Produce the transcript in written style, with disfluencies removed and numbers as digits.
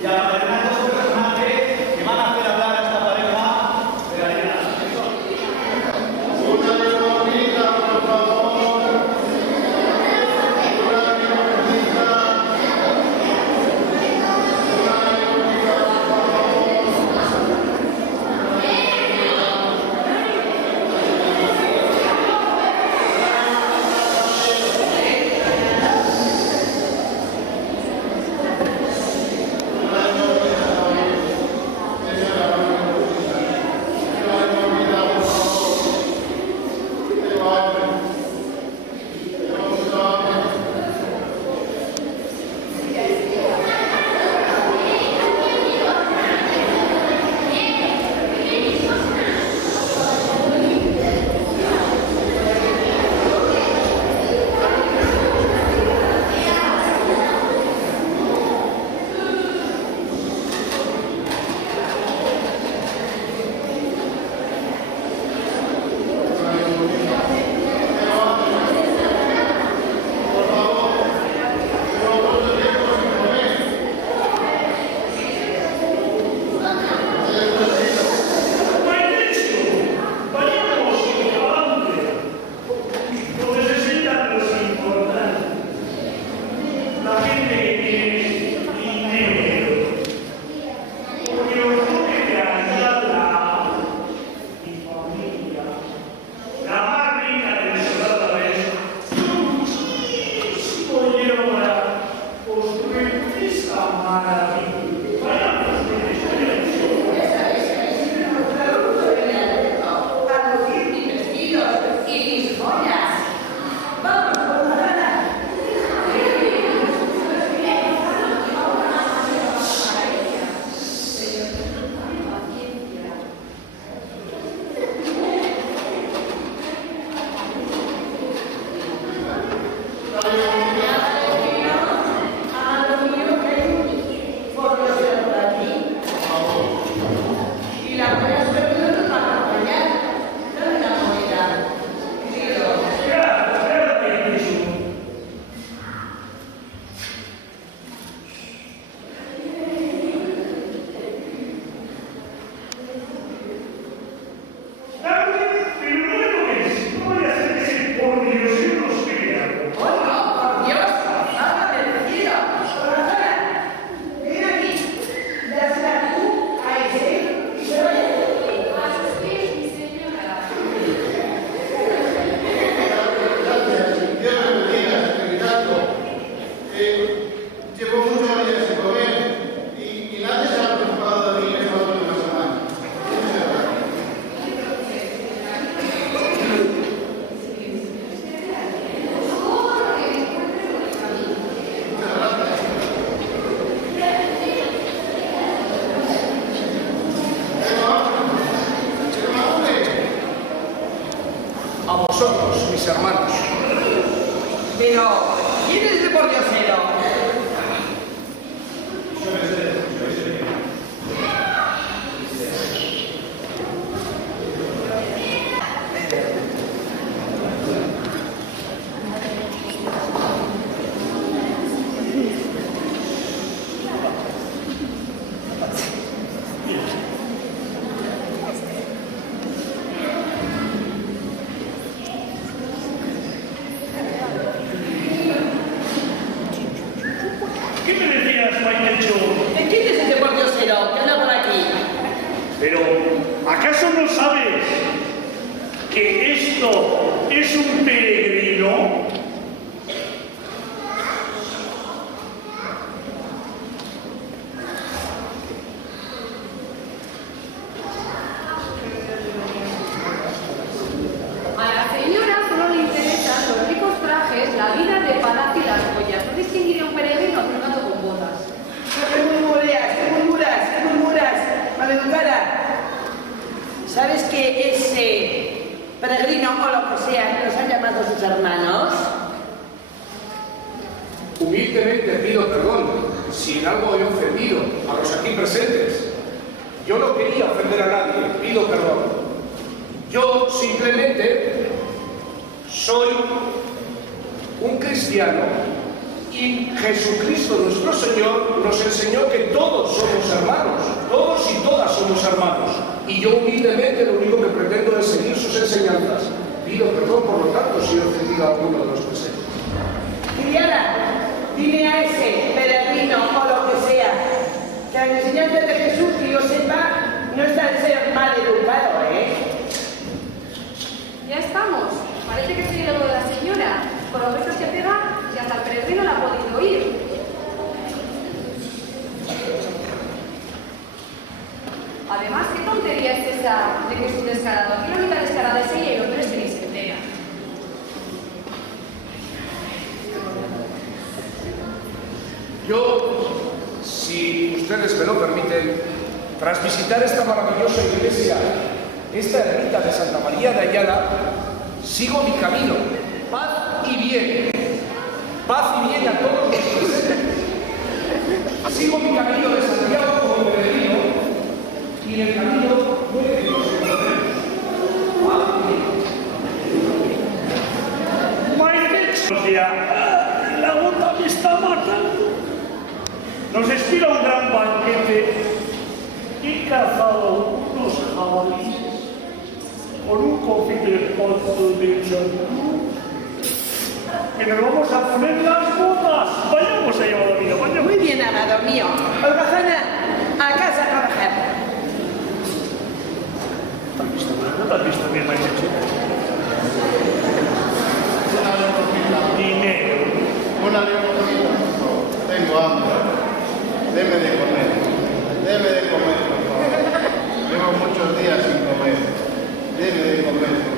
Y aparecerán dos personajes que van a hacer hablar a esta pareja de la vida. Una bienvenida, por favor. Una bienvenida. A vosotros, mis hermanos. Pero, ¿quién es de Pordiosero? ¿Qué me decías, Maitecho? ¿De quién es ese Pordiosero que anda por aquí? Pero, ¿acaso no sabes que esto es un peregrino? A la señora solo le interesan los ricos trajes, la vida de palacio y las joyas. No distinguiré a un peregrino jugando con bodas. ¿Qué murmuras? ¿Qué murmuras? ¿Qué murmuras? Maleducada. ¿Sabes que ese peregrino o lo que sea los han llamado sus hermanos? Humildemente pido perdón si en algo he ofendido a los aquí presentes. Yo no quería ofender a nadie, pido perdón. Yo simplemente soy un cristiano y Jesucristo nuestro Señor nos nos enseñó que todos somos hermanos, todos y todas somos hermanos. Y yo humildemente lo único que pretendo es seguir sus enseñanzas. Pido perdón, por lo tanto, si he ofendido a alguno de los presentes. Criada, dile a ese peregrino o lo que sea, que las enseñanzas de Jesús, que yo sepa, no está de ser mal educado, ¿eh? Ya estamos. Parece que sigue lo de la señora. Con los besos que pega, y hasta el peregrino la ha podido oír. Además, ¿qué tontería es esa de que es un descarado? Aquí la única descarada es ella y los tres que ni se enteran. Yo, si ustedes me lo permiten, tras visitar esta maravillosa iglesia, esta ermita de Santa María de Ayala, sigo mi camino. Paz y bien. Paz y bien a todos los presentes. Sigo mi camino de Santiago como peregrino y en el camino puede que nos encontremos. Paz y bien. Maite, la gota me está matando. Nos espera un gran banquete. He cazado unos jabalíes con un confite de pollo de champú. Que nos vamos a poner las botas. Vayamos a llevar a vayamos. Muy bien, amado mío. Holgazana, a casa a trabajar. ¿No te has visto bien, Maite? Dinero. Una limosina. Tengo hambre. Deme de comer. Deme de comer, por favor. Llevo muchos días sin comer. Deme de comer.